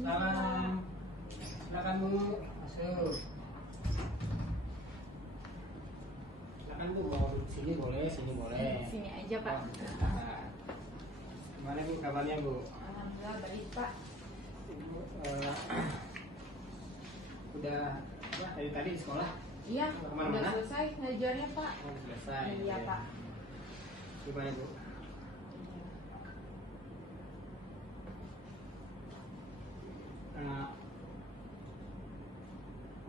Salam. Silakan Bu, masuk. Silakan Bu, mau sini boleh, sini boleh. Sini aja Pak. Nah, gimana Bu kabarnya Bu? Alhamdulillah baik Pak. Ibu, udah apa, tadi di sekolah? Iya, Kemana-mana? udah selesai ngajarnya Pak. Oh, selesai. Iya Pak. Gimana Bu?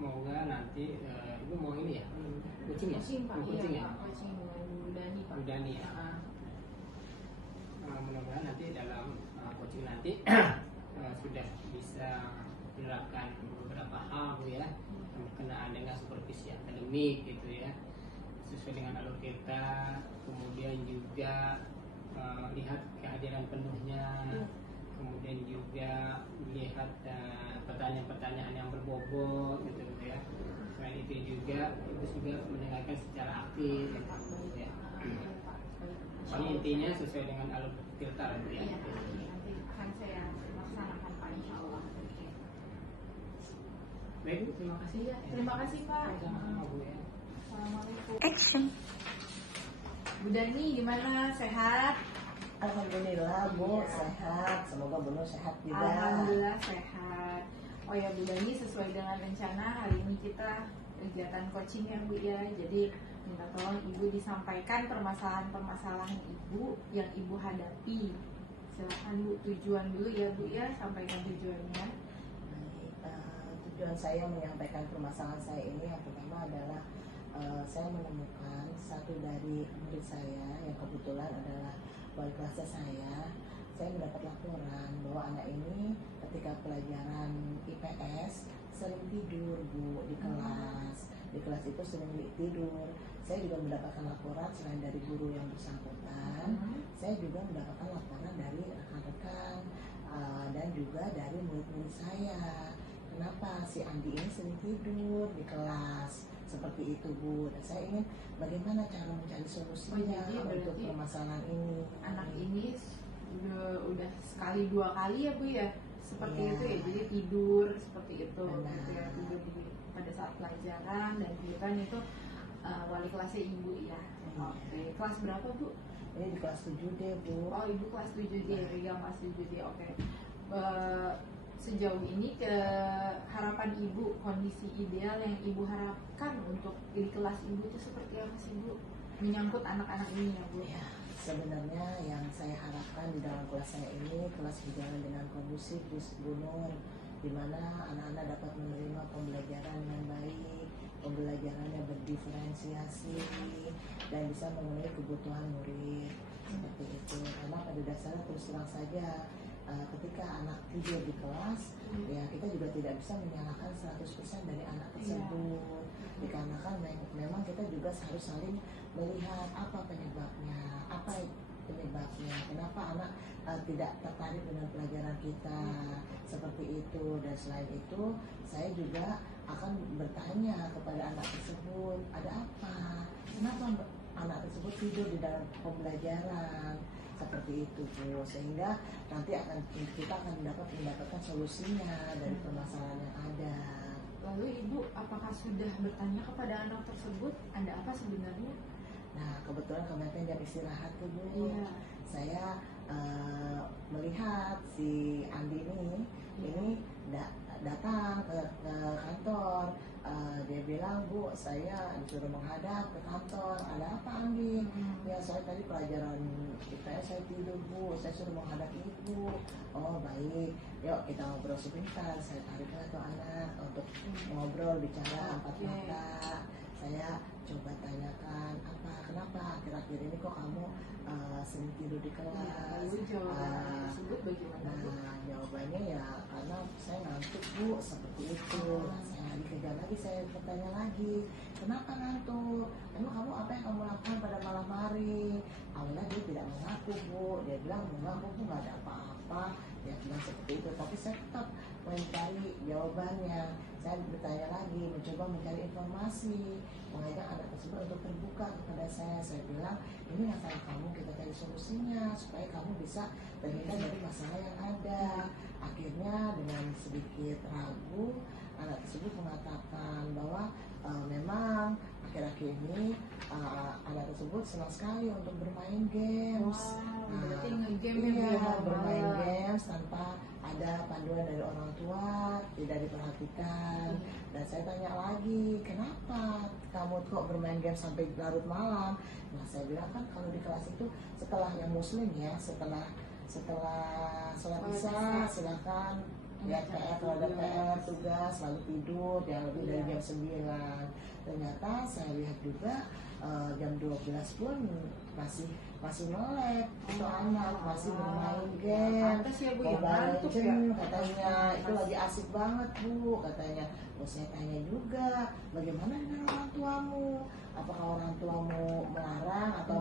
Semoga nanti Ibu mau ini ya, kucing ya? Coaching Pak. Mau Iya kucing ya? Pak, coaching dengan Bu Dani Pak. Bu Dani ya. Ah, Mudah-mudahan nanti dalam coaching nanti sudah bisa menerapkan beberapa hal Bu ya, yang berkenaan dengan supervisi akademik gitu ya, sesuai dengan alur kita. Kemudian juga lihat kehadiran penuhnya, kemudian juga lihat pertanyaan-pertanyaan yang berbobot gitu ya. Selain itu juga Ibu juga mendengarkan secara aktif gitu ya. Soalnya intinya sesuai dengan alur filter gitu ya. iya, nanti akan saya laksanakan Pak insya Allah. Baik Bu, terima kasih ya. Terima kasih Pak. Sama-sama Bu ya. Assalamualaikum. Bu Dani gimana, sehat? Alhamdulillah Bu, sehat. Semoga Bu Nur sehat juga. Alhamdulillah sehat. Oh ya Bu Dani, sesuai dengan rencana hari ini kita kegiatan coaching ya Bu ya. Jadi minta tolong Ibu disampaikan permasalahan-permasalahan Ibu yang Ibu hadapi. Silakan Bu, tujuan dulu ya Bu ya, sampaikan tujuannya. Baik, tujuan saya menyampaikan permasalahan saya ini yang pertama adalah saya menemukan satu dari murid saya yang kebetulan adalah wali kelas saya mendapat laporan bahwa anak ini ketika pelajaran IPS sering tidur Bu di kelas. Di kelas itu sering tidur. Saya juga mendapatkan laporan selain dari guru yang bersangkutan, saya juga mendapatkan laporan dari rekan-rekan dan juga dari murid-murid saya. Kenapa si Andi ini sering tidur di kelas? Seperti itu Bu. Dan saya ingin bagaimana cara mencari solusinya untuk permasalahan ini. Anak ini udah sekali dua kali ya Bu ya, seperti itu ya. Jadi tidur seperti itu gitu ya, tidur pada saat pelajaran. Dan kemudian itu wali kelasnya Ibu ya. Oke, kelas berapa Bu? Ini di kelas 7 deh Bu. Oh Ibu kelas 7 D, yang kelas 7 D. Oke. Sejauh ini ke harapan Ibu, kondisi ideal yang Ibu harapkan untuk di kelas Ibu itu seperti apa sih Bu? Menyangkut anak-anak ini ya Bu. Ya, sebenarnya yang saya harapkan di dalam kelas saya ini kelas berjalan dengan kondusif Bu Nur, di mana anak-anak dapat menerima pembelajaran dengan baik, pembelajarannya berdiferensiasi dan bisa memenuhi kebutuhan murid seperti itu. Karena pada dasarnya terus terang saja ketika anak tidur di kelas, ya kita juga tidak bisa menyalahkan 100% dari anak tersebut. Dikarenakan memang kita juga harus saling melihat apa penyebabnya, kenapa anak tidak tertarik dengan pelajaran kita seperti itu. Dan selain itu saya juga akan bertanya kepada anak tersebut, ada apa, kenapa anak tersebut tidur di dalam pembelajaran seperti itu Bu, sehingga nanti kita akan mendapatkan solusinya dari permasalahan yang ada. Lalu Ibu apakah sudah bertanya kepada anak tersebut ada apa sebenarnya? Nah kebetulan kemarin jam istirahat tuh Bu, Iya. saya melihat si Andi ini datang ke kantor. Dia bilang, Bu, saya disuruh menghadap ke kantor. Ada apa Andi? Ya saya tadi pelajaran IPS saya tidur Bu, saya suruh menghadap Ibu. Oh baik, yuk kita ngobrol sebentar. Saya tariklah tuh anak untuk ngobrol, bicara empat mata. Saya coba tanyakan kenapa akhir-akhir ini kok kamu sering tidur di kelas. Jawaban tersebut bagaimana Bu? Nah jawabannya ya karena saya ngantuk Bu, seperti itu. Nah, saya dikejar lagi, saya bertanya lagi, kenapa ngantuk? Emang kamu apa yang kamu lakukan pada malam hari? Awalnya dia tidak mengaku Bu, dia bilang enggak Bu, nggak ada apa-apa. Dia bilang seperti itu, tapi saya tetap mencari jawabannya. Saya bertanya lagi, mencoba mencari informasi, mengajak anak tersebut untuk terbuka kepada saya. Saya bilang, ini masalah kamu, kita cari solusinya supaya kamu bisa terhindar dari masalah yang ada. Akhirnya dengan sedikit ragu, anak tersebut mengatakan bahwa memang akhir-akhir ini anak tersebut senang sekali untuk bermain games. Berarti nge-game Iya, bermain games tanpa ada panduan dari orang tua, tidak diperhatikan. Dan saya tanya lagi, kenapa kamu kok bermain game sampai larut malam? Nah, saya bilang kan kalau di kelas itu setelah yang muslim ya, setelah sholat isya silakan lihat PR, kalau ada PR, tugas, lalu tidur yang lebih dari jam 9. Ternyata saya lihat juga jam 12 pun masih melek itu anak, masih bermain game, Pantes ya Bu, ya, Mobile ngantuk ya. Legends katanya, itu lagi asik banget Bu katanya. Terus saya tanya juga, bagaimana dengan orang tuamu? Apakah orang tuamu melarang atau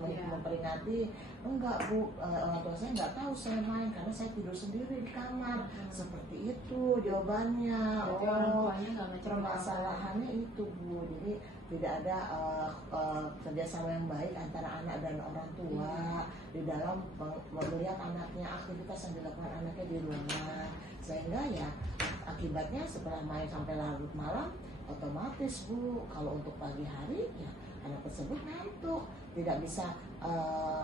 memperingati? Enggak Bu, orang tua saya nggak tahu saya main karena saya tidur sendiri di kamar. Seperti itu jawabannya. Berarti orang tuanya nggak ngecek Permasalahannya itu Bu, jadi tidak ada kerjasama yang baik antara anak dan orang tua di dalam melihat anaknya, aktivitas yang dilakukan anaknya di rumah, sehingga ya akibatnya setelah main sampai larut malam, otomatis Bu, kalau untuk pagi hari ya anak tersebut ngantuk, tidak bisa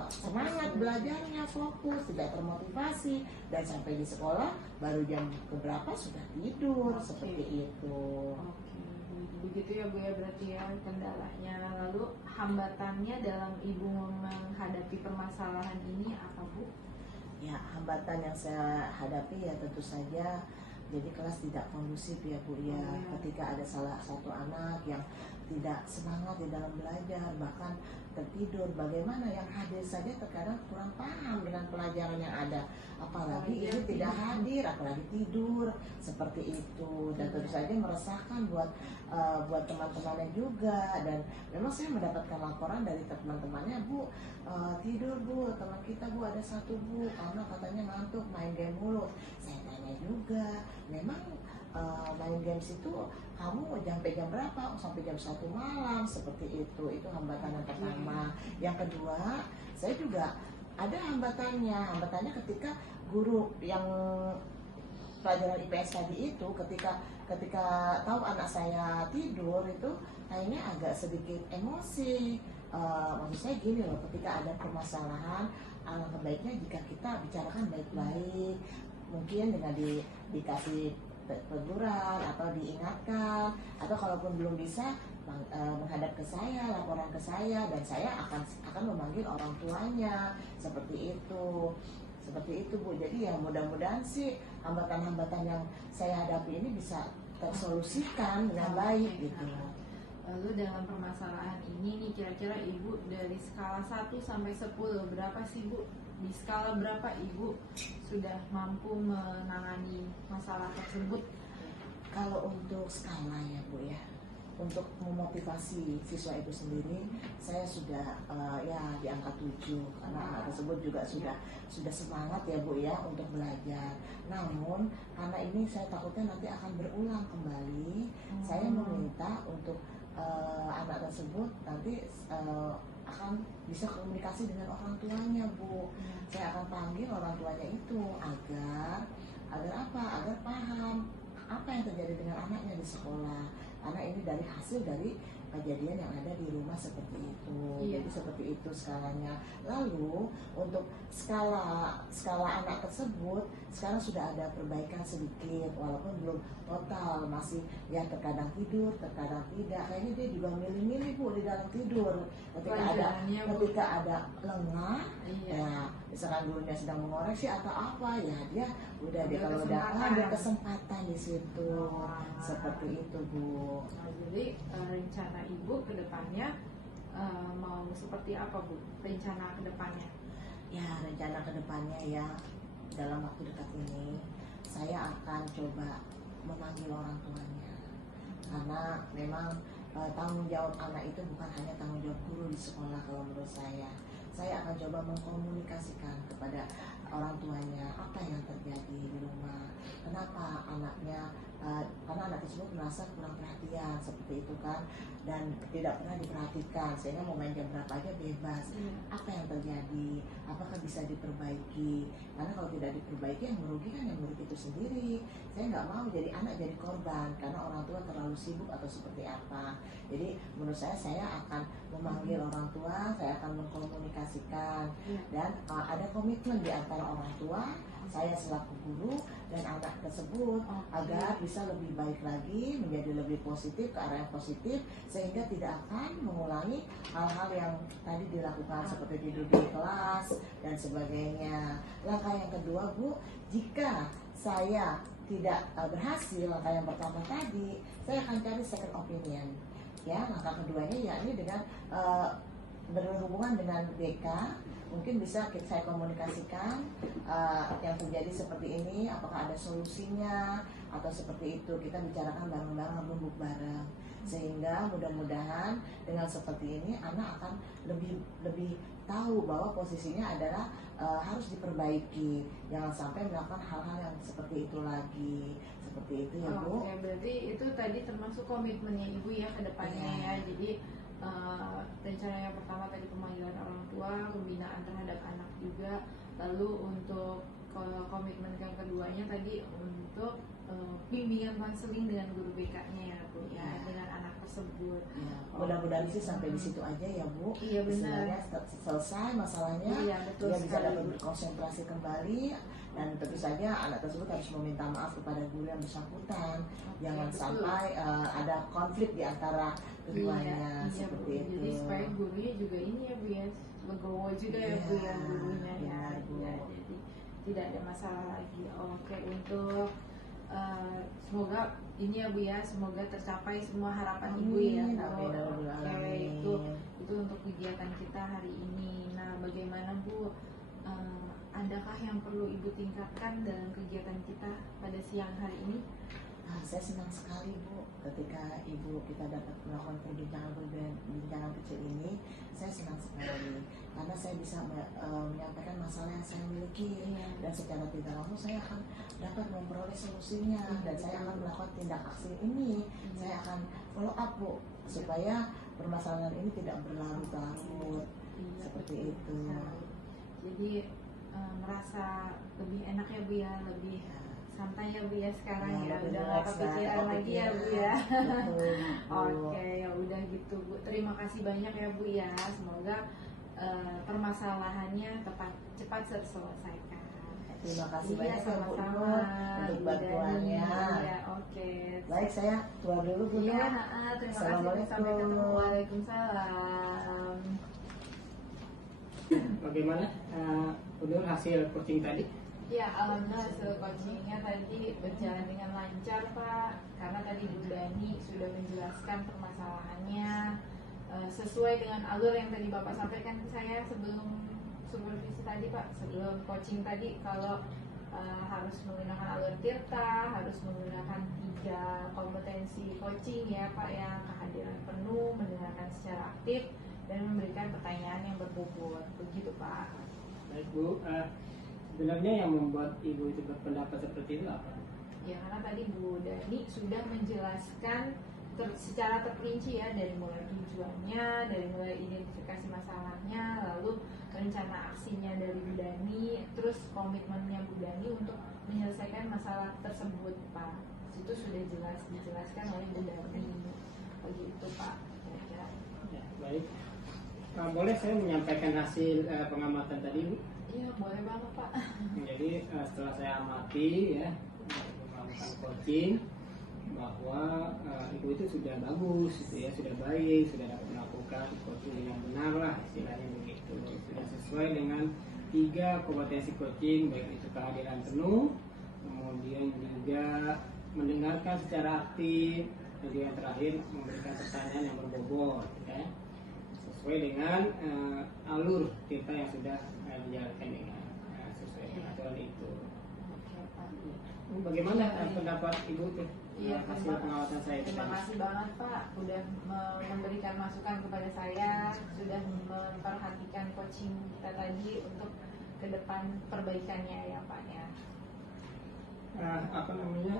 semangat belajarnya, fokus, tidak termotivasi, dan sampai di sekolah baru jam keberapa sudah tidur. Seperti itu. Begitu ya Bu ya, berarti ya kendalanya. Lalu hambatannya dalam Ibu menghadapi permasalahan ini apa Bu? Ya, hambatan yang saya hadapi ya tentu saja jadi kelas tidak kondusif ya Bu ya. Ketika ada salah satu anak yang tidak semangat di dalam belajar, bahkan tertidur, bagaimana yang hadir saja terkadang kurang paham dengan pelajaran yang ada, apalagi ini tidak hadir, apalagi tidur, seperti itu. Dan tentu saja meresahkan buat teman-temannya juga. Dan memang saya mendapatkan laporan dari teman-temannya, Bu, tidur Bu, teman kita Bu ada satu Bu, karena katanya ngantuk main game mulu. Saya tanya juga, memang main games itu kamu sampai jam berapa? Sampai jam 1 malam, seperti itu hambatan yang pertama. Yang kedua, saya juga ada hambatannya ketika guru yang pelajaran IPS tadi itu, ketika tahu anak saya tidur itu kayaknya agak sedikit emosi. Maksud saya gini loh, ketika ada permasalahan, alangkah baiknya jika kita bicarakan baik-baik, mungkin dengan dikasih teguran atau diingatkan, atau kalaupun belum bisa menghadap ke saya, laporan ke saya, dan saya akan memanggil orang tuanya. Seperti itu Bu. Jadi ya mudah-mudahan sih hambatan-hambatan yang saya hadapi ini bisa tersolusikan dengan baik gitu. Lalu dalam permasalahan ini nih, kira-kira Ibu dari skala 1 sampai 10 berapa sih Bu? Di skala berapa Ibu sudah mampu menangani masalah tersebut? Kalau untuk skala ya Bu ya, untuk memotivasi siswa itu sendiri, saya sudah ya di angka 7, karena anak tersebut juga sudah semangat ya Bu ya untuk belajar. Namun karena ini saya takutnya nanti akan berulang kembali, saya meminta untuk anak tersebut nanti akan bisa komunikasi dengan orang tuanya Bu. Saya akan panggil orang tuanya itu agar apa? Agar paham apa yang terjadi dengan anaknya di sekolah. Karena ini hasil dari kejadian yang ada di rumah seperti itu. Jadi seperti itu skalanya. Lalu untuk skala anak tersebut sekarang sudah ada perbaikan sedikit, walaupun belum total, masih ya terkadang tidur, terkadang tidak. Kayaknya dia juga milih-milih Bu di dalam tidur. Ketika ada lengah, ya misalkan gurunya sedang mengoreksi atau apa, ya dia udah kalau udah ada kesempatan di situ. Seperti itu Bu. Jadi rencana Ibu ke depannya mau seperti apa Bu? Rencana ke depannya? Ya, rencana ke depannya ya dalam waktu dekat ini saya akan coba memanggil orang tuanya. Karena memang tanggung jawab anak itu bukan hanya tanggung jawab guru di sekolah kalau menurut saya. Saya akan coba mengkomunikasikan kepada orang tuanya apa yang terjadi di rumah, kenapa anaknya, karena anak tersebut merasa kurang perhatian seperti itu kan, dan tidak pernah diperhatikan sehingga mau main jam berapa aja bebas. Apa yang terjadi, apakah bisa diperbaiki, karena kalau tidak diperbaiki yang merugi kan yang murid itu sendiri. Saya nggak mau jadi anak jadi korban karena orang tua terlalu sibuk atau seperti apa. Jadi menurut saya akan memanggil orang tua, saya akan mengkomunikasikan, dan ada komitmen di antara orang tua, saya selaku guru dan anak tersebut agar bisa lebih baik lagi, menjadi lebih positif, ke arah yang positif, sehingga tidak akan mengulangi hal-hal yang tadi dilakukan seperti tidur di kelas dan sebagainya. Langkah yang kedua, Bu, jika saya tidak berhasil langkah yang pertama tadi, saya akan cari second opinion. Ya, langkah keduanya yakni dengan berhubungan dengan BK, mungkin bisa saya komunikasikan yang terjadi seperti ini, apakah ada solusinya atau seperti itu, kita bicarakan bareng-bareng, rembuk bareng, sehingga mudah-mudahan dengan seperti ini anak akan lebih tahu bahwa posisinya adalah harus diperbaiki, jangan sampai melakukan hal-hal yang seperti itu lagi, seperti itu ya Bu. Oke, berarti itu tadi termasuk komitmennya Ibu ya ke depannya ya. Jadi rencana yang pertama tadi pemanggilan orang tua, pembinaan terhadap anak juga, lalu untuk komitmen yang keduanya tadi untuk bimbingan konseling dengan guru BK-nya ya Bu ya, dengan anak tersebut. Ya, mudah-mudahan sih sampai di situ aja ya Bu. Iya benar. Istilahnya selesai masalahnya, Iya, betul dia bisa sekali. dapat berkonsentrasi kembali, dan tentu saja anak tersebut harus meminta maaf kepada guru yang bersangkutan. Jangan betul. sampai ada konflik di antara keduanya, Iya, seperti Bu. itu. Jadi supaya gurunya juga ini ya Bu ya, legowo juga ya Bu Iya, yang gurunya ya. benar, Bu. Ya, jadi tidak ada masalah lagi. Oke, untuk semoga ini ya Bu ya, semoga tercapai semua harapan Ibu ya. Amin, Kalau amin, oke, amin. itu untuk kegiatan kita hari ini. Nah, bagaimana Bu? Adakah yang perlu Ibu tingkatkan dalam kegiatan kita pada siang hari ini? Saya senang sekali Bu ketika Ibu kita dapat melakukan perbincangan kecil ini. Saya senang sekali karena saya bisa menyampaikan masalah yang saya miliki, dan secara tidak langsung saya akan dapat memperoleh solusinya, dan saya akan melakukan tindak aksi ini. Saya akan follow up Bu supaya permasalahan ini tidak berlarut-larut seperti itu. Jadi merasa lebih enak ya Bu ya, lebih santai ya Bu ya sekarang ya, lebih udah nggak relax lah, kepikiran lagi ya Bu ya. Betul, Bu. Oke, ya udah gitu Bu. Terima kasih banyak ya Bu ya. Semoga permasalahannya cepat terselesaikan. Terima kasih Iya, banyak ya Bu sama-sama, Nur untuk Bu bantuannya. Dani. Ya, oke. Baik, saya keluar dulu Bu Iya, Nur. terima kasih Bu. Sampai ketemu. Waalaikumsalam. Bagaimana Nur hasil coaching tadi? Ya, alhamdulillah hasil coachingnya tadi berjalan dengan lancar Pak. Karena tadi Bu Dani sudah menjelaskan permasalahannya sesuai dengan alur yang tadi Bapak sampaikan ke saya sebelum supervisi tadi Pak, sebelum coaching tadi. Kalau harus menggunakan alur tirta, harus menggunakan 3 kompetensi coaching ya Pak, yang kehadiran penuh, mendengarkan secara aktif, dan memberikan pertanyaan yang berbobot. Begitu Pak. Baik Bu, sebenarnya yang membuat Ibu itu berpendapat seperti itu apa? Ya, karena tadi Bu Dani sudah menjelaskan secara terperinci ya, dari mulai tujuannya, dari mulai identifikasi masalahnya, lalu rencana aksinya dari Bu Dani, terus komitmennya Bu Dani untuk menyelesaikan masalah tersebut Pak. Itu sudah jelas dijelaskan oleh Bu Dani. Begitu Pak. Kira-kira. Ya, baik. Boleh saya menyampaikan hasil pengamatan tadi Bu? Iya, boleh banget Pak. Jadi setelah saya amati ya, melakukan coaching, bahwa Ibu itu sudah bagus, gitu ya, sudah baik, sudah dapat melakukan coaching yang benar lah, istilahnya begitu. Sudah sesuai dengan 3 kompetensi coaching, baik itu kehadiran penuh, kemudian juga mendengarkan secara aktif, dan juga yang terakhir memberikan pertanyaan yang berbobot, ya, sesuai dengan alur kita yang sudah dijalankan dengan sesuai dengan aturan itu. Oke Pak. Bagaimana pendapat Ibu tuh Iya, hasil pengamatan saya itu? terima kasih banget Pak, sudah memberikan masukan kepada saya, sudah memperhatikan coaching kita tadi untuk ke depan perbaikannya ya Pak ya. Apa namanya?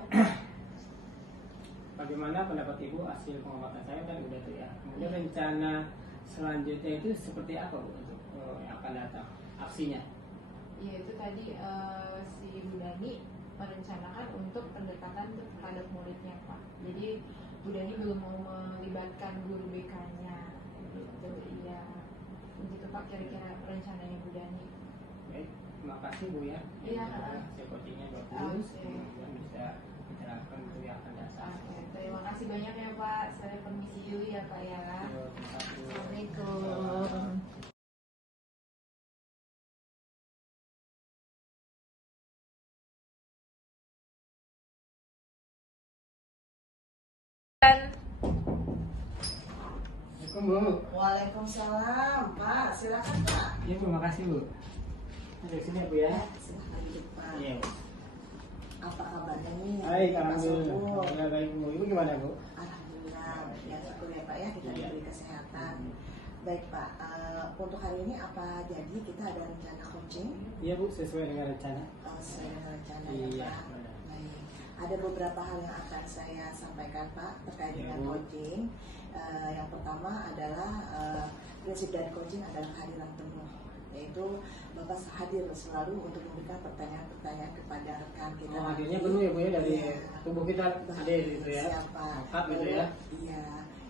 Bagaimana pendapat Ibu hasil pengamatan saya kan udah tuh ya. Kemudian rencana selanjutnya itu seperti apa Bu untuk yang akan datang aksinya? Ya itu tadi si Bu Dani merencanakan untuk pendekatan terhadap muridnya Pak. Jadi Bu Dani belum mau melibatkan guru BK-nya gitu. Iya. Begitu Pak kira-kira rencananya Bu Dani. Baik, terima kasih Bu ya. Iya. Hasil coachingnya bagus. Kemudian bisa diterapkan untuk yang akan datang. Oke, terima kasih banyak ya Pak. Saya permisi dulu ya Pak ya. Terima kasih. Assalamualaikum. Assalamualaikum Bu. Waalaikumsalam, Pak. Silakan Pak. Iya Bu, makasih Bu. Dari sini ya Bu ya. Silakan duduk Pak. Iya Bu. Apa kabarnya nih? Baik, Pak alhamdulillah. Sobul? Alhamdulillah baik Bu. Ibu gimana Bu? Alhamdulillah. Ya syukur ya Pak ya kita Iya. diberi kesehatan. Baik Pak, untuk hari ini apa jadi kita ada rencana coaching Iya Bu, sesuai dengan rencana. sesuai dengan rencana ya Iya. Pak. Baik. Ada beberapa hal yang akan saya sampaikan Pak terkait Iya, dengan Bu. coaching. Yang pertama adalah prinsip dari coaching adalah kehadiran penuh, yaitu Bapak hadir selalu untuk memberikan pertanyaan-pertanyaan kepada rekan kita. Oh, hadirnya penuh ya Bu ya dari Iya. tubuh kita hadir gitu ya. Siapa? Lengkap gitu ya. Iya.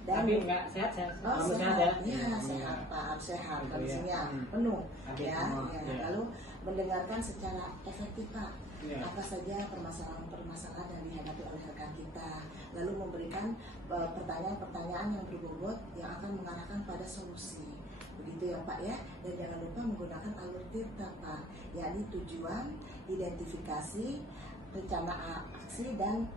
Tapi enggak sehat-sehat. Oh, Kamu sehat, sehat ya? Iya, sehat Pak, harus sehat, Gitu kondisinya ya. penuh Hadir ya. semua, Ya. ya. Lalu mendengarkan secara efektif Pak, Iya. apa saja permasalahan-permasalahan yang dihadapi oleh rekan kita, lalu memberikan pertanyaan-pertanyaan yang berbobot yang akan mengarahkan pada solusi. Begitu ya Pak ya. Dan jangan lupa menggunakan alur tirta Pak, yakni tujuan, identifikasi, rencana aksi dan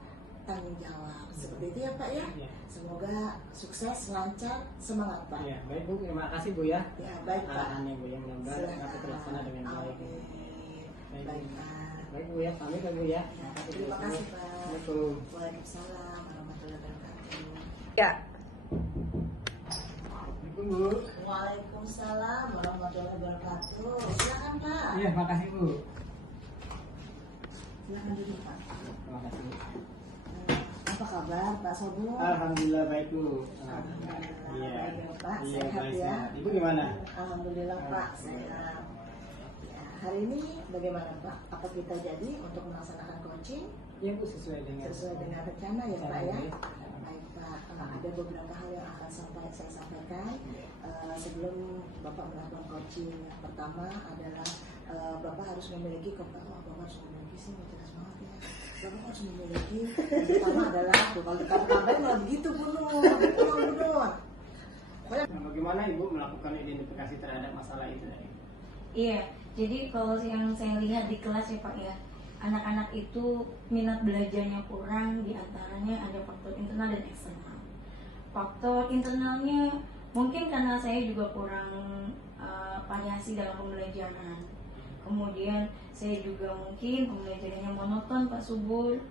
tanggung jawab. Seperti itu ya Pak ya. Iya. Semoga sukses, lancar, semangat Pak. Iya, baik Bu, terima kasih Bu ya. Ya, baik Pak. Arahannya Bu yang mudah-mudahan dapat terlaksana dengan baik. Amin. Baik. Baik Pak. Baik Bu ya, pamit ya Bu ya. Ya, terima kasih Pak. Assalamualaikum. Waalaikumsalam warahmatullahi wabarakatuh. Ya. Assalamualaikum Bu. Waalaikumsalam warahmatullahi wabarakatuh. Silakan Pak. Iya, makasih Bu. Silakan duduk Pak. Terima kasih Bu. Apa kabar Pak Sobul? Alhamdulillah baik Bu. Alhamdulillah, Iya. baik ya, Pak. Iya, Sehat baik, ya? sehat. Ibu gimana? Alhamdulillah Pak, sehat. Ya, hari ini bagaimana Pak? Apa kita jadi untuk melaksanakan coaching Iya Bu, sesuai dengan rencana ya Pak ya? Baik. Baik Pak, ada beberapa hal yang akan saya sampaikan sebelum Bapak melakukan coaching. Yang pertama adalah Bapak harus memiliki Bapak harus memiliki sih jelas banget ya. Bapak harus memiliki yang pertama adalah kalau kabar malah begitu Bunun. Nah, bagaimana Ibu melakukan identifikasi terhadap masalah itu tadi? Iya, jadi kalau yang saya lihat di kelas ya Pak ya, anak-anak itu minat belajarnya kurang, diantaranya ada faktor internal dan eksternal. Faktor internalnya mungkin karena saya juga kurang variasi dalam pembelajaran. Kemudian saya juga mungkin pembelajarannya monoton Pak Subul,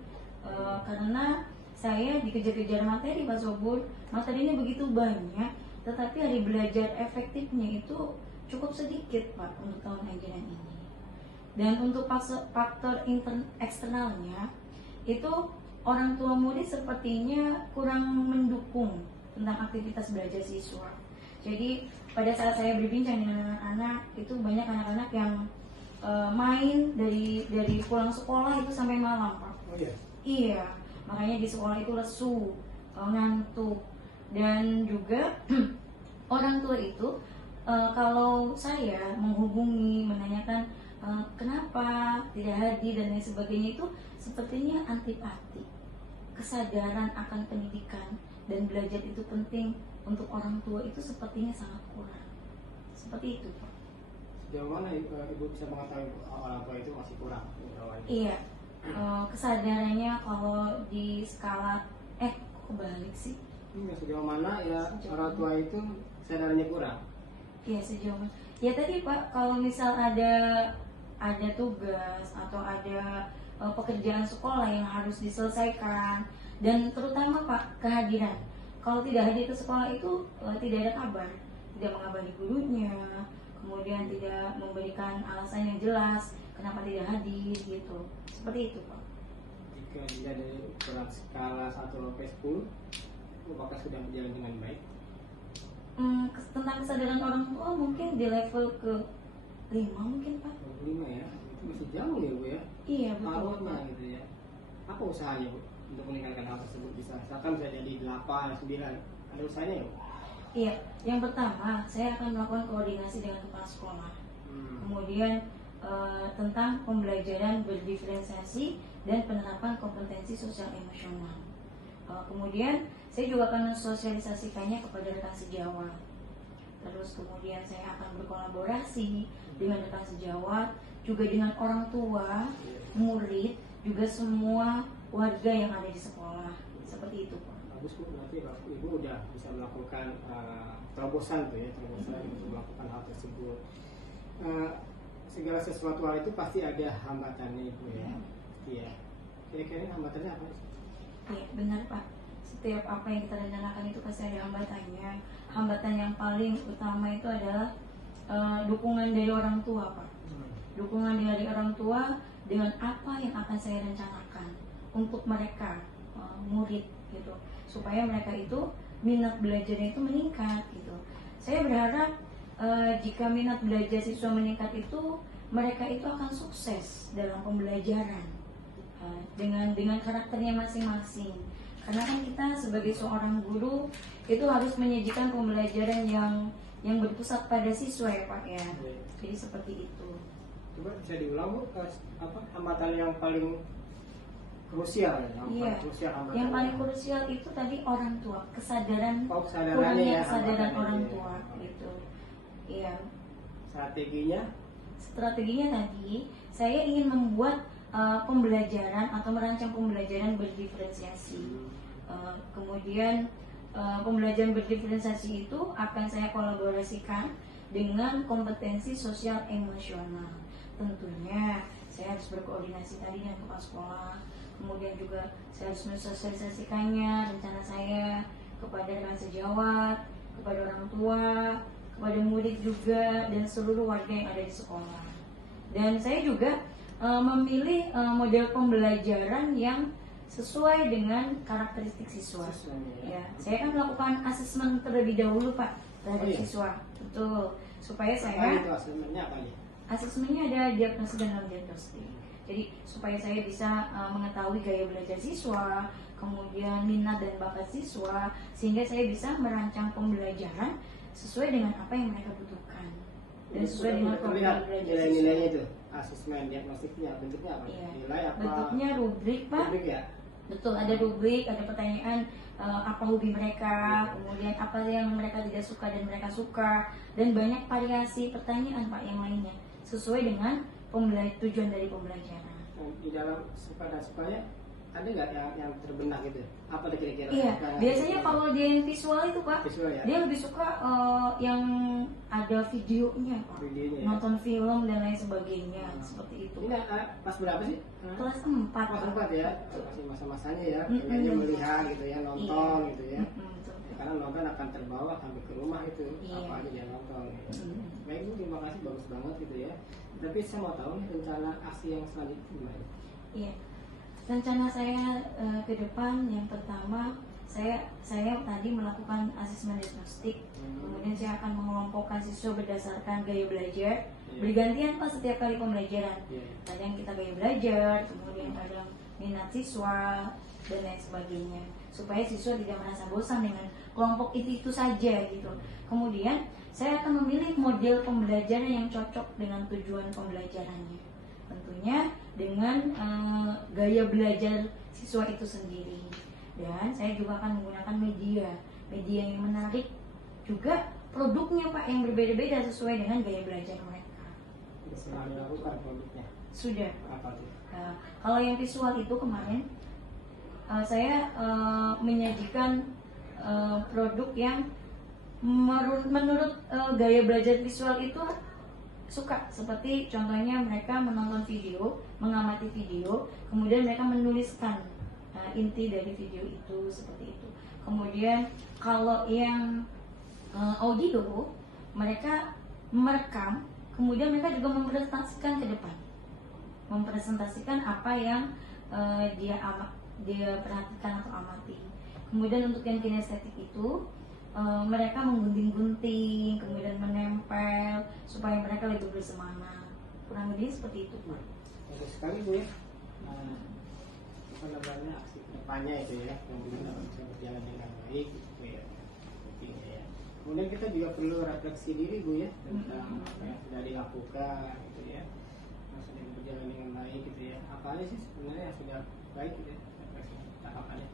karena saya dikejar-kejar materi Pak Subul, materinya begitu banyak, tetapi hari belajar efektifnya itu cukup sedikit Pak untuk tahun ajaran ini. Dan untuk faktor eksternalnya itu orang tua murid sepertinya kurang mendukung tentang aktivitas belajar siswa. Jadi pada saat saya berbincang dengan anak-anak itu banyak anak-anak yang main dari pulang sekolah itu sampai malam Pak. Oh iya. Iya, makanya di sekolah itu lesu, ngantuk, dan juga orang tua itu kalau saya menghubungi menanyakan kenapa tidak hadir dan lain sebagainya itu sepertinya antipati. Kesadaran akan pendidikan dan belajar itu penting untuk orang tua itu sepertinya sangat kurang. Seperti itu Pak. Sejauh mana Ibu bisa mengetahui orang tua itu masih kurang? Iya, kesadarannya kalau di skala kok kebalik sih? Iya, sejauh mana ya orang tua itu kesadarannya kurang? Iya sejauh mana? Ya tadi Pak, kalau misal ada tugas atau ada pekerjaan sekolah yang harus diselesaikan, dan terutama Pak kehadiran. Kalau tidak hadir ke sekolah itu tidak ada kabar, tidak mengabari gurunya, kemudian tidak memberikan alasan yang jelas kenapa tidak hadir gitu. Seperti itu Pak. Jika dilihat dari ukuran skala 1 sampai 10, apakah sudah berjalan dengan baik? Tentang kesadaran orang tua mungkin di level ke 5 mungkin Pak. 25 ya, itu masih jauh ya Bu ya. Iya betul Taruhnya Pak. gitu ya. Apa usahanya Bu untuk meningkatkan hal tersebut? Misalkan bisa jadi 8, 9, ada usahanya ya Bu? Iya, yang pertama saya akan melakukan koordinasi dengan kepala sekolah. Kemudian tentang pembelajaran berdiferensiasi dan penerapan kompetensi sosial emosional. Kemudian saya juga akan mensosialisasikannya kepada rekan sejawat. Terus kemudian saya akan berkolaborasi dengan rekan sejawat, juga dengan orang tua, murid, juga semua warga yang ada di sekolah. Seperti itu Pak. Bagus Bu, berarti Bapak Ibu udah bisa melakukan terobosan tuh ya, terobosan untuk melakukan hal tersebut. Segala sesuatu hal itu pasti ada hambatannya Ibu ya. Iya. Kira-kira hambatannya apa sih? Iya benar Pak. Setiap apa yang kita rencanakan itu pasti ada hambatannya. Hambatan yang paling utama itu adalah dukungan dari orang tua Pak. Dukungan dari orang tua dengan apa yang akan saya rencanakan untuk mereka murid gitu, supaya mereka itu minat belajarnya itu meningkat gitu. Saya berharap jika minat belajar siswa meningkat itu, mereka itu akan sukses dalam pembelajaran dengan karakternya masing-masing. Karena kan kita sebagai seorang guru itu harus menyajikan pembelajaran yang berpusat pada siswa ya Pak ya. Jadi seperti itu. Coba bisa diulang Bu, hambatan yang paling krusial ya? Iya. Yang paling krusial itu tadi orang tua, kesadaran, kurangnya kesadaran orang tua gitu. Iya. Strateginya tadi saya ingin membuat pembelajaran atau merancang pembelajaran berdiferensiasi. Kemudian pembelajaran berdiferensiasi itu akan saya kolaborasikan dengan kompetensi sosial emosional. Tentunya saya harus berkoordinasi tadi dengan kepala sekolah. Kemudian juga saya harus mensosialisasikannya rencana saya kepada rekan sejawat, kepada orang tua, kepada murid juga, dan seluruh warga yang ada di sekolah. Dan saya juga memilih model pembelajaran yang sesuai dengan karakteristik siswa. Ya, saya akan melakukan asesmen terlebih dahulu Pak terhadap siswa, betul, supaya saya asesmennya ada diagnosis dan non diagnostik. Jadi supaya saya bisa mengetahui gaya belajar siswa, kemudian minat dan bakat siswa, sehingga saya bisa merancang pembelajaran sesuai dengan apa yang mereka butuhkan dan sesuai dengan program belajar nilai-nilainya itu, asesmen diagnostiknya bentuknya apa? Iya. Nilai apa? Bentuknya rubrik Pak. Rubrik ya? Betul, ada rubrik, ada pertanyaan apa hobi mereka, kemudian apa yang mereka tidak suka dan mereka suka, dan banyak variasi pertanyaan Pak yang lainnya sesuai dengan tujuan dari pembelajaran. Di dalam suka dan sukanya ada nggak yang terbenak gitu? Apa kira-kira? Iya, biasanya kalau dia yang visual itu Pak, visual, ya? dia lebih suka yang ada videonya Pak, Videonya, ya? nonton film dan lain sebagainya, seperti itu. Ini pas berapa sih? Kelas 4 Pak. Kelas 4 ya? Masih masa-masanya ya, pengennya melihat gitu ya, nonton gitu ya. Betul. Karena nonton akan terbawa sampai ke rumah itu, Iya. apa aja dia nonton gitu. Baik Bu, terima kasih, bagus banget gitu ya. Tapi saya mau tahu nih rencana aksi yang selanjutnya gimana? Iya. Rencana saya ke depan yang pertama saya tadi melakukan asesmen diagnostik. Kemudian saya akan mengelompokkan siswa berdasarkan gaya belajar. Bergantian Pak setiap kali pembelajaran. Kadang kita gaya belajar, kemudian kadang minat siswa dan lain sebagainya. Supaya siswa tidak merasa bosan dengan kelompok itu saja gitu. Kemudian saya akan memilih model pembelajaran yang cocok dengan tujuan pembelajarannya. Tentunya dengan gaya belajar siswa itu sendiri. Dan saya juga akan menggunakan media yang menarik, juga produknya Pak yang berbeda-beda sesuai dengan gaya belajar mereka. Sudah dilakukan produknya? Sudah. Apa tuh? Nah, kalau yang visual itu kemarin saya menyajikan produk yang menurut gaya belajar visual itu suka, seperti contohnya mereka menonton video, mengamati video, kemudian mereka menuliskan inti dari video itu, seperti itu. Kemudian kalau yang audio, mereka merekam, kemudian mereka juga mempresentasikan ke depan, mempresentasikan apa yang dia perhatikan atau amati. Kemudian untuk yang kinestetik itu mereka menggunting-gunting, kemudian menempel supaya mereka lebih bersemangat. Kurang lebih seperti itu, Pak. Bagus sekali Bu ya. Apa namanya, aksi kedepannya itu ya, kemudian bisa berjalan dengan baik gitu ya. Penting ya. Kemudian kita juga perlu refleksi diri Bu ya tentang apa yang sudah dilakukan gitu ya, yang sudah berjalan dengan baik gitu ya. Apa aja sih sebenarnya yang sudah baik gitu ya, refleksi tahapannya.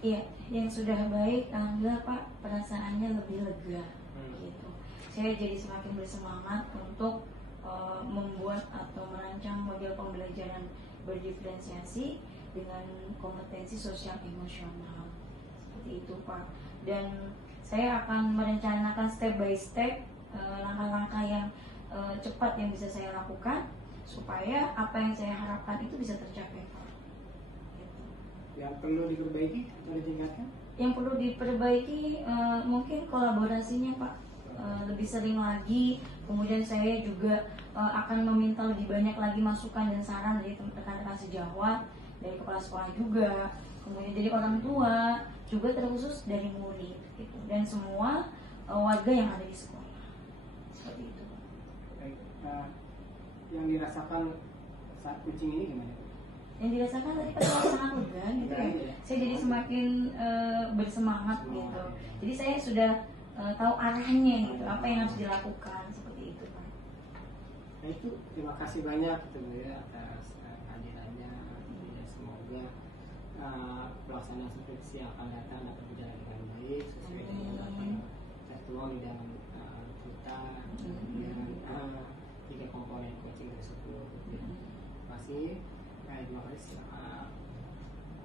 Iya, yang sudah baik, alhamdulillah Pak, perasaannya lebih lega. Gitu. Saya jadi semakin bersemangat untuk membuat atau merancang model pembelajaran berdiferensiasi dengan kompetensi sosial emosional, seperti itu Pak. Dan saya akan merencanakan step by step langkah-langkah yang cepat yang bisa saya lakukan supaya apa yang saya harapkan itu bisa tercapai Pak. Gitu. Yang perlu diperbaiki atau ditingkatkan? Yang perlu diperbaiki mungkin kolaborasinya Pak, lebih sering lagi. Kemudian saya juga akan meminta lebih banyak lagi masukan dan saran dari rekan-rekan sejawat, dari kepala sekolah juga, kemudian dari orang tua, juga terkhusus dari murid gitu, dan semua warga yang ada di sekolah. Seperti itu Pak. Baik, yang dirasakan saat coaching ini gimana? Yang dirasakan tadi Pak sangat lega gitu ya. Saya jadi semakin bersemangat gitu. Jadi saya sudah tahu arahnya gitu, apa yang harus dilakukan, seperti itu Pak. Nah itu terima kasih banyak gitu ya atas kehadirannya. Ya, semoga pelaksanaan supervisi yang akan datang dapat berjalan dengan baik sesuai dengan apa yang tertuang di dalam kita dengan 3 komponen coaching tersebut. Terima kasih. Terima kasih.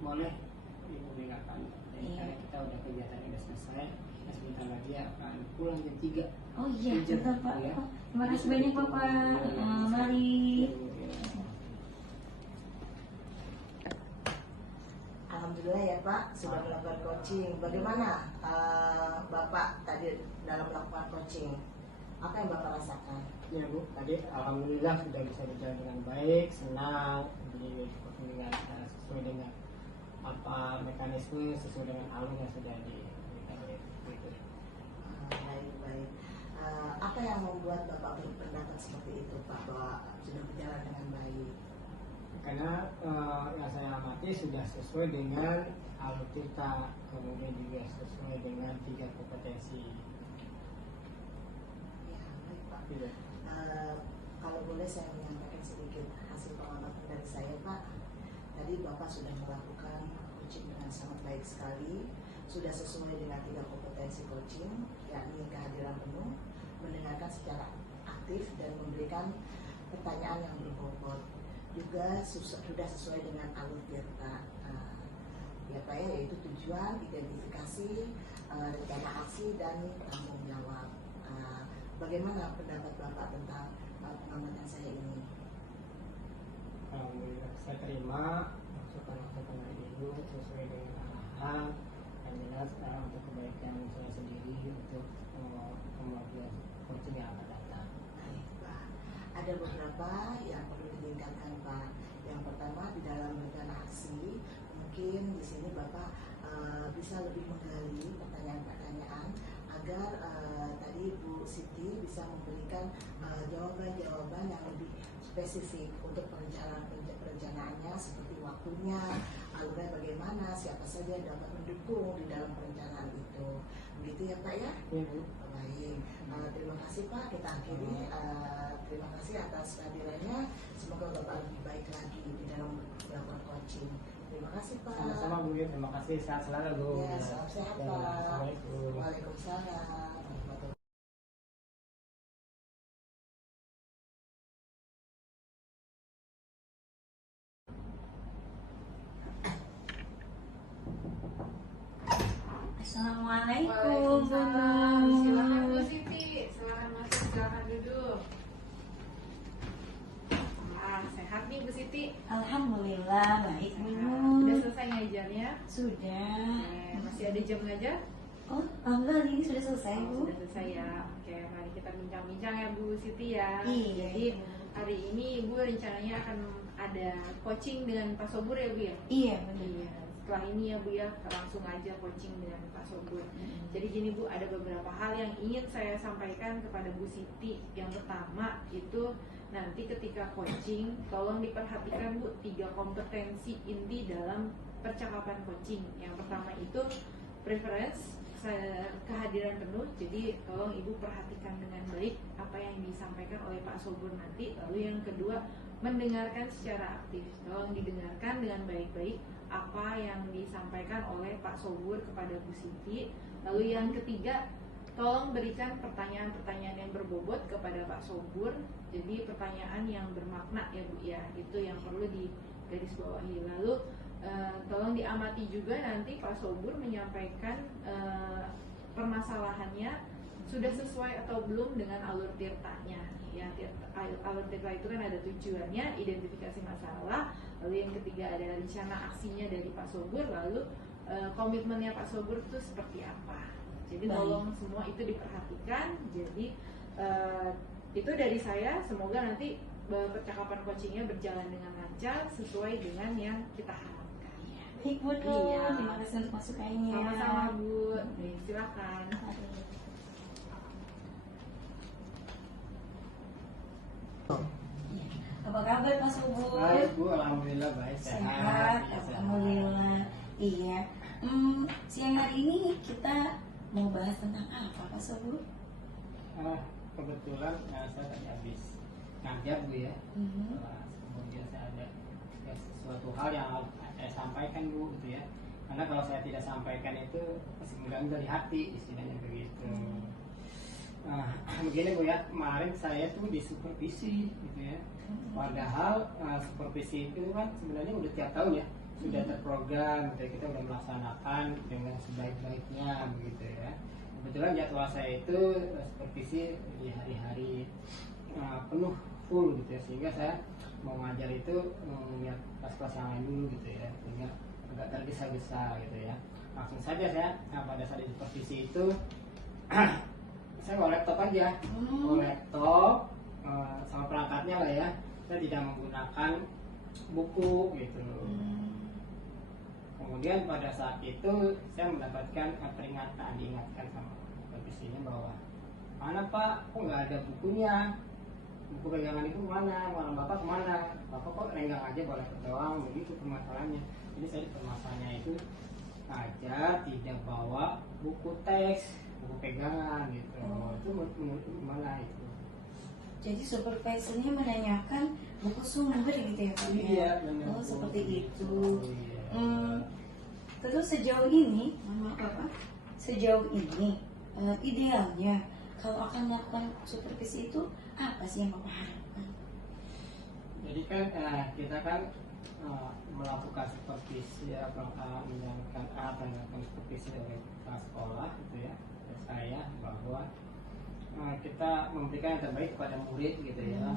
Boleh Ibu mengingatkan karena kita udah kegiatan udah selesai. Sebentar lagi akan pulang jam 3. Oh iya, betul Pak. Ya. Terima kasih banyak Bapak. Mari. Alhamdulillah ya Pak, sudah melakukan coaching. Bagaimana Bapak tadi dalam melakukan coaching? Apa yang Bapak rasakan? Ya Bu, tadi alhamdulillah sudah bisa berjalan dengan baik, senang, jadi dengan sesuai dengan apa mekanisme, sesuai dengan alur yang sudah diberikan oleh itu. Baik. Apa yang membuat Bapak berpendapat seperti itu Pak, bahwa sudah berjalan dengan baik? Karena yang saya amati sudah sesuai dengan alur kita, kemudian juga sesuai dengan 3 kompetensi. Ya, baik Pak. Iya. Kalau boleh saya menyampaikan sedikit hasil pengamatan dari saya Pak. Tadi Bapak sudah melakukan coaching dengan sangat baik sekali, sudah sesuai dengan 3 kompetensi coaching, yakni kehadiran penuh, mendengarkan secara aktif dan memberikan pertanyaan yang berbobot. Juga sudah sesuai dengan alur kita, ya Pak ya, yaitu tujuan, identifikasi, rencana aksi dan tanggung jawab. Bagaimana pendapat Bapak tentang pengamatan saya ini? Alhamdulillah saya terima masukan-masukan dari Ibu sesuai dengan arahan dan jelas untuk kebaikan saya sendiri untuk kemudian coaching yang akan datang. Baik Pak, ada beberapa yang perlu ditingkatkan Pak. Yang pertama di dalam rencana aksi, mungkin di sini Bapak bisa lebih menggali pertanyaan-pertanyaan agar tadi Bu Siti bisa memberikan jawaban-jawaban yang lebih spesifik untuk perencanaannya, seperti waktunya, alurnya bagaimana, siapa saja yang dapat mendukung di dalam perencanaan itu. Begitu ya Pak ya? Ya Bu. Baik, terima kasih Pak, kita akhiri. Terima kasih atas kehadirannya. Semoga Bapak lebih baik lagi di dalam melakukan coaching. Terima kasih Pak. Sama-sama Bu, terima kasih, sehat selalu Bu. Ya, salam sehat Ya, Pak. Assalamualaikum. Waalaikumsalam. Assalamualaikum. Waalaikumsalam. Silakan Bu Siti, silakan masuk, silakan duduk. Sehat nih Bu Siti. Alhamdulillah baik Bu. Udah selesai ngajarnya? Sudah. Masih ada jam ngajar? Oh, alhamdulillah ini sudah selesai, Oh, Bu. sudah selesai ya. Oke, mari kita bincang-bincang ya Bu Siti ya. Iya. Jadi hari ini Ibu rencananya akan ada coaching dengan Pak Sobur ya Bu ya? Iya, benar. Iya. Setelah ini ya Bu ya, langsung aja coaching dengan Pak Sobur. Jadi gini Bu, ada beberapa hal yang ingin saya sampaikan kepada Bu Siti. Yang pertama itu nanti ketika coaching, tolong diperhatikan Bu 3 kompetensi inti dalam percakapan coaching. Yang pertama itu preference, kehadiran penuh. Jadi tolong Ibu perhatikan dengan baik apa yang disampaikan oleh Pak Sobur nanti. Lalu yang kedua, mendengarkan secara aktif. Tolong didengarkan dengan baik-baik apa yang disampaikan oleh Pak Sobur kepada Bu Siti. Lalu yang ketiga, tolong berikan pertanyaan-pertanyaan yang berbobot kepada Pak Sobur. Jadi pertanyaan yang bermakna ya Bu ya, itu yang perlu digarisbawahi. Lalu tolong diamati juga nanti Pak Sobur menyampaikan permasalahannya sudah sesuai atau belum dengan alur tirtanya. Ya, alur tirta itu kan ada tujuannya, identifikasi masalah. Lalu yang ketiga ada rencana aksinya dari Pak Sobur. Lalu komitmennya Pak Sobur itu seperti apa. Jadi tolong semua itu diperhatikan. Jadi itu dari saya. Semoga nanti percakapan coachingnya berjalan dengan lancar sesuai dengan yang kita harapkan. Baik, Bu. Iya. Terima kasih untuk masukannya. Sama-sama Bu. Silakan. Apa kabar Pak Sobur? Baik Bu, alhamdulillah baik, Sehat, Ya, sehat. alhamdulillah. Iya. Siang hari ini kita mau bahas tentang apa Pak Sobur? Kebetulan saya tadi habis ngajar Bu ya. Kemudian saya ada sesuatu hal yang harus saya sampaikan Bu gitu ya. Karena kalau saya tidak sampaikan itu pasti mengganggu di hati, istilahnya begitu. Begini Bu ya, kemarin saya tuh disupervisi gitu ya. Padahal supervisi itu kan sebenarnya udah tiap tahun ya, sudah terprogram, gitu ya. Kita udah melaksanakan dengan sebaik-baiknya begitu ya. Kebetulan jadwal saya itu supervisi di hari-hari penuh full gitu ya, sehingga saya mau ngajar itu melihat kelas-kelas yang lain dulu gitu ya, sehingga agak tergesa-gesa gitu ya. Langsung saja saya pada saat di supervisi itu saya bawa laptop aja, bawa laptop sama perangkatnya lah ya. Saya tidak menggunakan buku gitu. Kemudian pada saat itu saya mendapatkan peringatan, diingatkan sama supervisinya bahwa mana Pak, kok nggak ada bukunya? Buku pegangan itu mana? Bapak kemana? Bapak kok renggang aja bawa laptop doang, begitu permasalahannya. Jadi saya permasalahannya itu aja tidak bawa buku teks, buku pegangan gitu. Itu menurut gimana itu? Jadi supervisornya menanyakan buku sumber gitu ya Pak? Iya, benar. Oh, seperti itu. Iya. Terus sejauh ini, maaf Pak, sejauh ini idealnya kalau akan melakukan supervisi itu apa sih yang Bapak harapkan? Jadi kan kita kan melakukan supervisi ya, menjalankan melakukan supervisi oleh kepala sekolah gitu ya. Saya bahwa kita memberikan yang terbaik kepada murid gitu ya.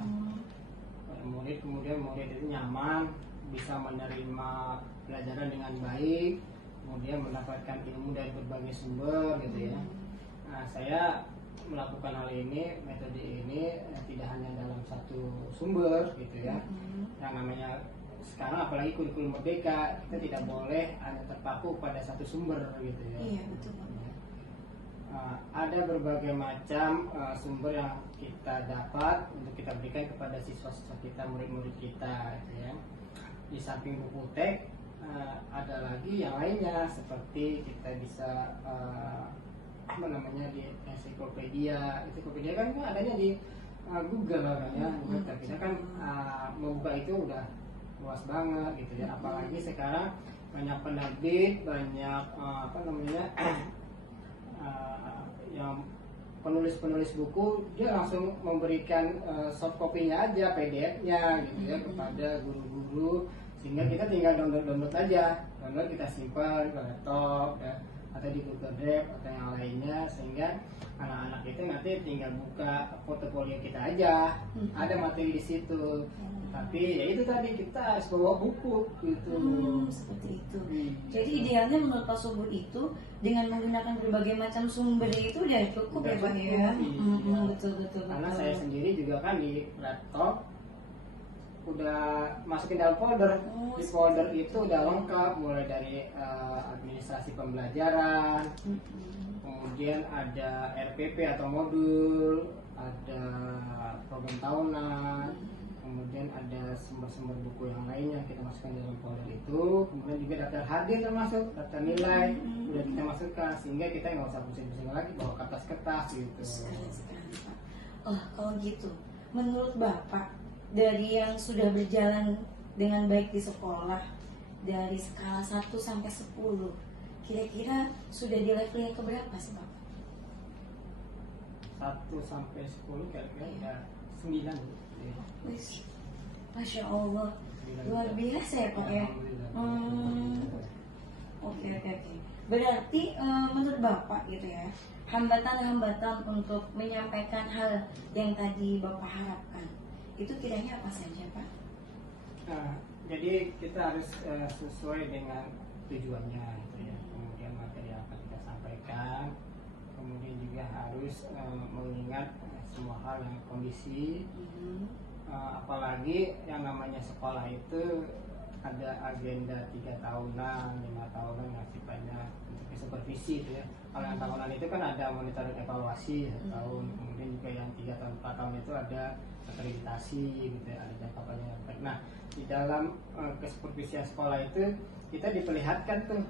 Pada murid, kemudian murid itu nyaman, bisa menerima pelajaran dengan baik, kemudian mendapatkan ilmu dari berbagai sumber gitu ya. Nah, saya melakukan hal ini, metode ini tidak hanya dalam satu sumber gitu ya. Yang namanya sekarang apalagi kurikulum merdeka, kita tidak boleh hanya terpaku pada satu sumber gitu ya. Iya, betul Pak. Ada berbagai macam sumber yang kita dapat untuk kita berikan kepada siswa-siswa kita, murid-murid kita gitu ya. Di samping buku teks ada lagi yang lainnya, seperti kita bisa di ensiklopedia. Ensiklopedia kan adanya di Google kan ya. Kita kan membuka itu udah luas banget gitu ya. Apalagi sekarang banyak penerbit, banyak yang penulis-penulis buku, dia langsung memberikan soft copy-nya aja, PDF-nya gitu ya kepada guru-guru, sehingga kita tinggal download aja, kita simpan ke laptop ya. atau di Google Drive atau yang lainnya, sehingga anak-anak itu nanti tinggal buka portofolio kita aja, ada materi di situ. Tapi ya itu tadi, kita harus bawa buku gitu. Seperti itu. Jadi idealnya menurut Pak Subuh itu dengan menggunakan berbagai macam sumber itu udah cukup Udah ya Pak cukup, ya. iya. Betul. Karena saya sendiri juga kan di laptop udah masukin dalam folder. Di folder itu udah lengkap, mulai dari administrasi pembelajaran, kemudian ada RPP atau modul, ada program tahunan, kemudian ada sumber-sumber buku yang lainnya kita masukkan dalam folder itu, kemudian juga daftar hadir termasuk daftar nilai udah kita masukkan, sehingga kita nggak usah pusing-pusing lagi bawa kertas-kertas gitu. Sekali, Pak. Oh, kalau gitu, menurut Bapak dari yang sudah berjalan dengan baik di sekolah, dari skala 1 sampai 10, kira-kira sudah di level yang keberapa sih Bapak? 1 sampai 10 kira-kira udah 9 gitu. Wis, Masya Allah, 9. luar biasa ya Pak ya. Alhamdulillah. Oke. Berarti menurut Bapak gitu ya, hambatan-hambatan untuk menyampaikan hal yang tadi Bapak harapkan itu kiranya apa saja Pak? Nah, jadi kita harus sesuai dengan tujuannya gitu ya. Kemudian materi yang akan kita sampaikan, kemudian juga harus mengingat semua hal yang kondisi. Apalagi yang namanya sekolah itu ada agenda 3 tahunan, 5 tahunan yang sifatnya untuk supervisi itu ya. Kalau yang tahunan itu kan ada monitoring evaluasi tahun, kemudian juga yang 3 tahun 4 tahun itu ada akreditasi gitu ya, ada jangka panjang. Nah, di dalam kesupervisian sekolah itu kita diperlihatkan tuh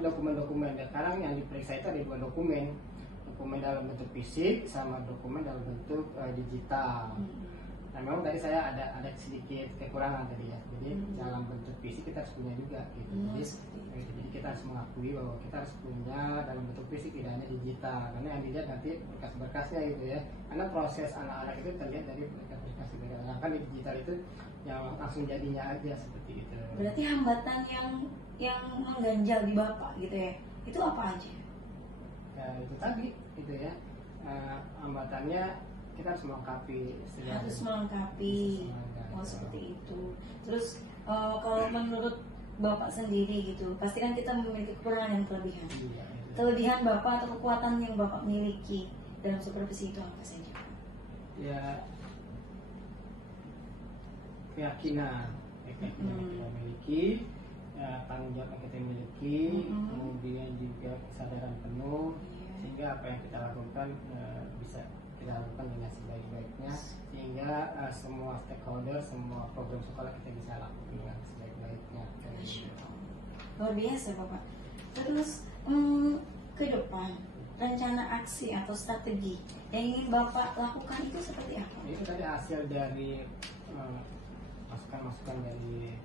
dokumen-dokumen. Sekarang yang diperiksa itu ada 2 dokumen dalam bentuk fisik sama dokumen dalam bentuk digital. Nah, memang tadi saya ada sedikit kekurangan tadi ya. Jadi dalam bentuk fisik kita harus punya juga gitu. Jadi kita harus mengakui bahwa kita harus punya dalam bentuk fisik, tidak hanya digital. Karena yang dilihat nanti berkas-berkasnya gitu ya. Karena proses anak-anak itu terlihat dari berkas-berkas itu. Sedangkan di digital itu yang langsung jadinya aja seperti itu. Berarti hambatan yang mengganjal di Bapak gitu ya, itu apa aja? Ya itu tadi gitu ya. Hambatannya kita harus melengkapi Oh seperti itu. Terus kalau menurut Bapak sendiri gitu, pasti kan kita memiliki kekurangan dan kelebihan. Kelebihan Bapak atau kekuatan yang Bapak miliki dalam supervisi itu apa saja? Ya, keyakinan yang kita miliki, tanggung jawab yang kita miliki, kemudian juga kesadaran penuh, sehingga apa yang kita lakukan bisa kita lakukan dengan sebaik-baiknya, sehingga semua stakeholder, semua program sekolah kita bisa lakukan dengan sebaik-baiknya. Luar biasa Bapak. Terus ke depan rencana aksi atau strategi yang ingin Bapak lakukan itu seperti apa? Itu tadi hasil dari masukan-masukan dari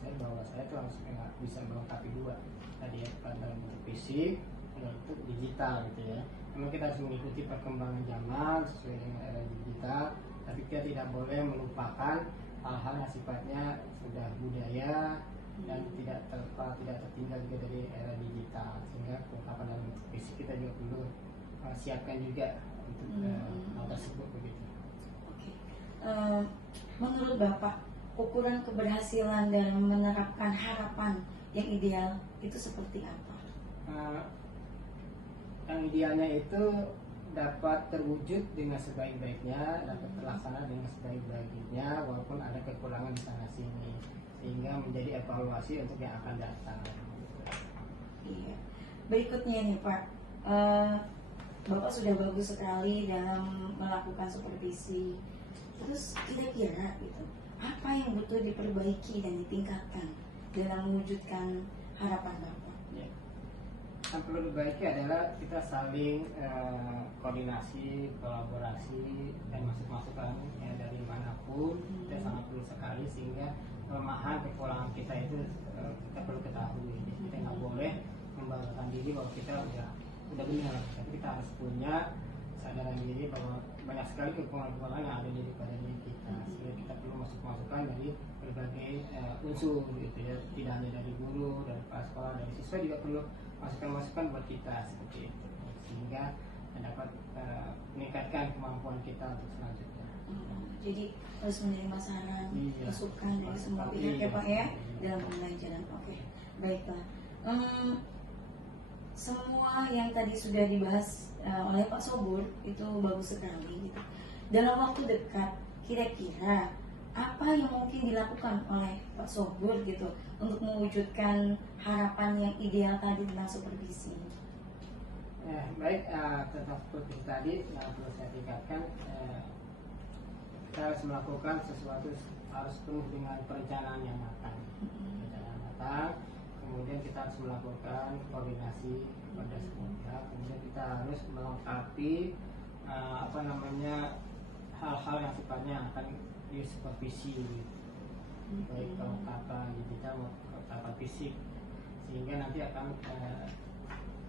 saya, bahwa saya tuh harus bisa melengkapi 2 tadi ya, dalam bentuk fisik, dalam bentuk digital gitu ya. Memang kita harus mengikuti perkembangan zaman sesuai dengan era digital, tapi kita tidak boleh melupakan hal-hal yang sifatnya sudah budaya dan tidak tertinggal juga dari era digital, sehingga kelengkapan dalam bentuk fisik kita juga perlu siapkan juga untuk hal tersebut begitu. Oke. Menurut Bapak, ukuran keberhasilan dalam menerapkan harapan yang ideal itu seperti apa? Yang idealnya itu dapat terwujud dengan sebaik-baiknya, dapat terlaksana dengan sebaik-baiknya, walaupun ada kekurangan di sana sini, sehingga menjadi evaluasi untuk yang akan datang. Iya. Berikutnya nih Pak, Bapak sudah bagus sekali dalam melakukan supervisi. Terus kira-kira gitu, apa yang butuh diperbaiki dan ditingkatkan dalam mewujudkan harapan Bapak? Yang perlu diperbaiki adalah kita saling koordinasi, kolaborasi, dan masuk-masukan ya, dari manapun kita sangat perlu sekali, sehingga kelemahan kekurangan kita itu kita perlu ketahui. Jadi kita nggak boleh membanggakan diri bahwa kita udah benar, tapi kita harus punya kesadaran diri bahwa banyak sekali kekurangan yang ada pada diri kita, sehingga kita perlu masukan dari berbagai unsur gitu ya, tidak hanya dari guru, dari kepala sekolah, dari siswa juga perlu masukan-masukan buat kita seperti itu, sehingga dapat meningkatkan kemampuan kita untuk selanjutnya. Jadi harus menerima saran, Iya. masukan dari semua Pasti, pihak ya Pak ya iya. dalam pembelajaran. Oke, baiklah. Semua yang tadi sudah dibahas oleh Pak Sobur itu bagus sekali. Gitu. Dalam waktu dekat, kira-kira apa yang mungkin dilakukan oleh Pak Sobur gitu untuk mewujudkan harapan yang ideal tadi tentang supervisi? Baik, tentang supervisi tadi perlu saya tingkatkan, kita harus melakukan sesuatu harus penuh dengan perencanaan yang matang. Perencanaan matang, kemudian kita harus melakukan koordinasi kepada semua pihak, kemudian kita harus melengkapi hal-hal yang sifatnya akan disupervisi, baik kelengkapan digital maupun kelengkapan fisik, sehingga nanti akan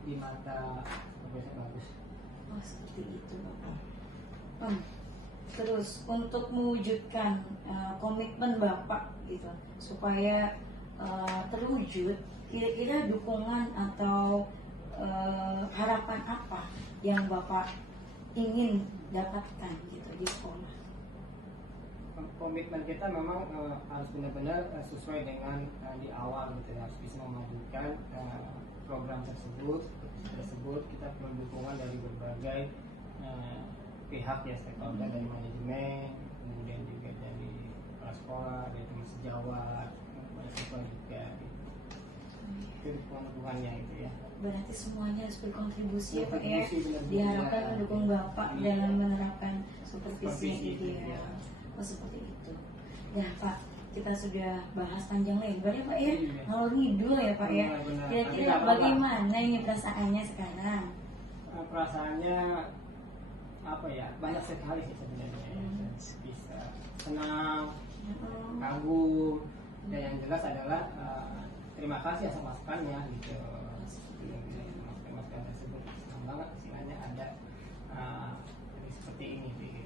di mata supervisi bagus. Oh seperti itu Bapak. Terus untuk mewujudkan komitmen Bapak gitu supaya terwujud, kira-kira dukungan atau harapan apa yang Bapak ingin dapatkan gitu di sekolah? Komitmen kita memang harus benar-benar sesuai dengan di awal gitu, harus bisa memajukan program tersebut. Kita perlu dukungan dari berbagai pihak ya, stakeholder, dari manajemen, kemudian juga dari kepala sekolah, dari teman sejawat, mahasiswa juga gitu. Itu dukungannya itu ya. Berarti semuanya harus berkontribusi ya Pak ya. Kontribusi benar-benar. Diharapkan mendukung Bapak Iya. dalam menerapkan supervisi yang Supervisi, ideal. iya. Oh seperti itu. Ya Pak, kita sudah bahas panjang lebar ya Pak ya. Iya. Ngalor ngidul ya Pak ya. Benar-benar. Tapi Kira-kira nggak apa-apa. bagaimana ini perasaannya sekarang? Perasaannya apa ya, banyak sekali sih sebenarnya. Bisa senang, kagum, dan yang jelas adalah terima kasih atas masukannya gitu. Masukan tersebut senang banget istilahnya ada seperti ini gitu.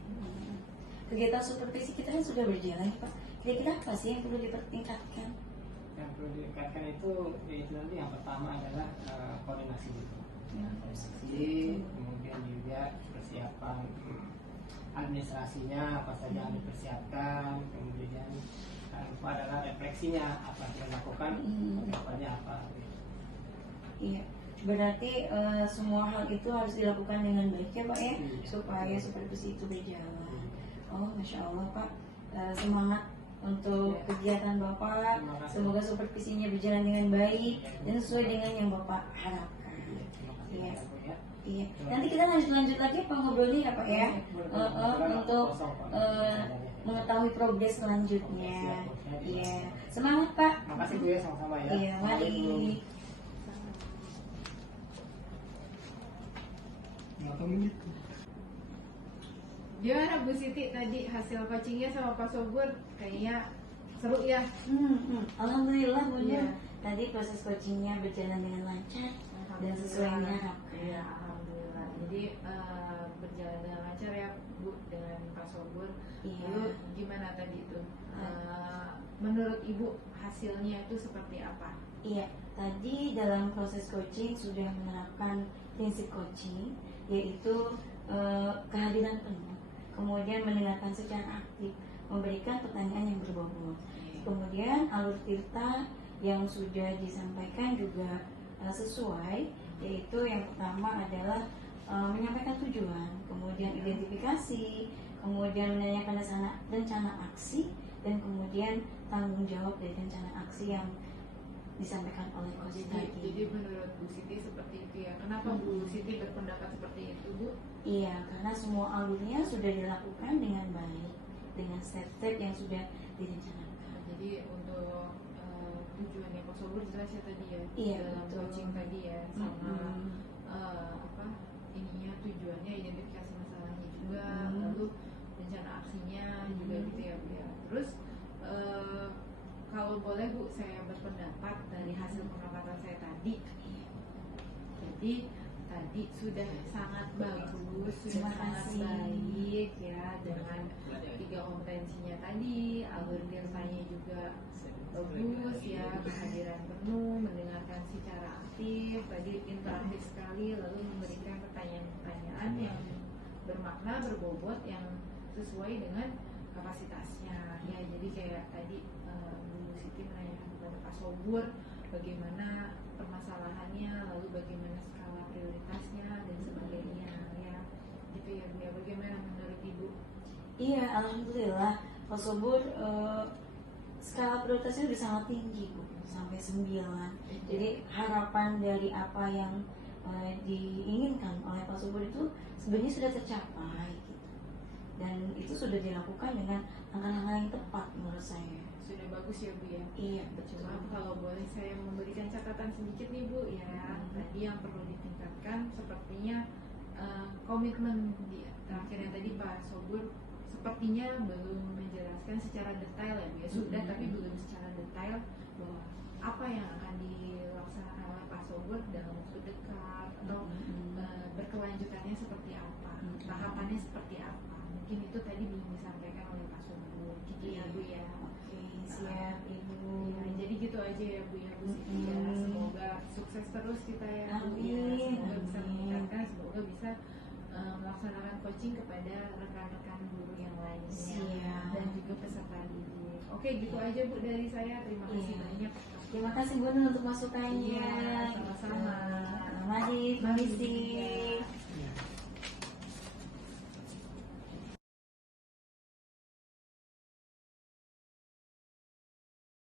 Kegiatan supervisi kita kan sudah berjalan Pak. Kira-kira apa sih yang perlu dipertingkatkan? Yang perlu ditingkatkan itu nanti yang pertama adalah koordinasi dulu. Koordinasi, kemudian juga persiapan administrasinya apa saja yang dipersiapkan, kemudian lupa adalah refleksinya apa yang kita lakukan, kedepannya apa. Iya, berarti semua hal itu harus dilakukan dengan baik ya Pak ya, Iya. supaya supervisi itu berjalan. Oh, Masya Allah Pak, semangat untuk kegiatan Bapak. Terima kasih. Semoga supervisinya berjalan dengan baik dan sesuai dengan yang Bapak harapkan. Terima kasih Iya. banyak, Bu, ya. Iya, nanti kita lanjut lagi Pak ngobrolnya ya Pak ya, untuk mengetahui progres selanjutnya. Iya, semangat Pak. Makasih Bu ya, sama-sama ya. Iya, mari. Gimana Bu Siti tadi hasil coachingnya sama Pak Sobur? Kayaknya seru ya. Alhamdulillah Bunda. Iya. Tadi proses coachingnya berjalan dengan lancar dan sesuai yang diharapkan. Iya, alhamdulillah. Jadi berjalan dengan lancar ya Bu dengan Pak Sobur. Iya. Lalu gimana tadi itu? Menurut Ibu hasilnya itu seperti apa? Iya, tadi dalam proses coaching sudah menerapkan prinsip coaching, yaitu kehadiran penuh, kemudian mendengarkan secara aktif, memberikan pertanyaan yang berbobot. Kemudian alur tirta yang sudah disampaikan juga sesuai, yaitu yang pertama adalah menyampaikan tujuan, kemudian identifikasi, kemudian menanyakan rencana aksi, dan kemudian tanggung jawab dari rencana aksi yang disampaikan oleh coach tadi. Jadi menurut Bu Siti seperti itu ya. Kenapa Bu Siti berpendapat seperti itu Bu? Iya, karena semua alurnya sudah dilakukan dengan baik, dengan step-step yang sudah direncanakan. Jadi untuk tujuannya Pak Sobur jelas ya tadi ya, Iya, dalam betul. coaching tadi ya, sama ininya tujuannya identifikasi masalahnya juga, lalu rencana aksinya juga gitu ya Bu ya. Terus kalau boleh Bu, saya berpendapat dari hasil pengamatan saya tadi. Jadi tadi sudah sangat bagus, sudah Terima sangat kasih. baik ya, dengan 3 kompetensinya tadi, alur tirtanya juga bagus ya, kehadiran penuh, mendengarkan secara aktif, tadi interaktif sekali, lalu memberikan pertanyaan-pertanyaan yang bermakna, berbobot, yang sesuai dengan kapasitasnya. Ya, jadi kayak tadi Bu Siti menanyakan kepada Pak Sobur bagaimana permasalahannya, lalu bagaimana skala prioritasnya dan sebagainya ya. Gitu ya Bu ya. Bagaimana menurut Ibu? Iya, alhamdulillah Pak Sobur skala prioritasnya udah sangat tinggi Bu, sampai 9. Jadi harapan dari apa yang diinginkan oleh Pak Sobur itu sebenarnya sudah tercapai gitu. Dan itu sudah dilakukan dengan langkah-langkah yang tepat menurut saya. Sudah bagus ya Bu ya. Iya, betul. Cuma kalau boleh saya memberikan catatan sedikit nih Bu ya, tadi yang perlu ditingkatkan sepertinya komitmen di terakhirnya tadi Pak Sobur sepertinya belum menjelaskan secara detail ya Bu ya. Sudah tapi belum secara detail bahwa apa yang akan dilaksanakan oleh Pak Sobur dalam waktu dekat atau berkelanjutannya seperti apa, tahapannya seperti apa. Mungkin itu tadi belum disampaikan oleh Pak Sobur. Gitu ya Bu ya. Oke, siap Ibu. Ya, jadi gitu aja ya Bu ya, Bu Siti ya. Semoga sukses terus kita ya Bu ya. Amin. Semoga bisa Amin. meningkatkan, semoga bisa melaksanakan coaching kepada rekan-rekan guru yang lainnya. Siap. Dan juga peserta didik. Oke, gitu aja Bu dari saya. Terima kasih Iya. banyak. Terima kasih Bu Nur untuk masukannya. Iya, sama-sama. Mari, permisi.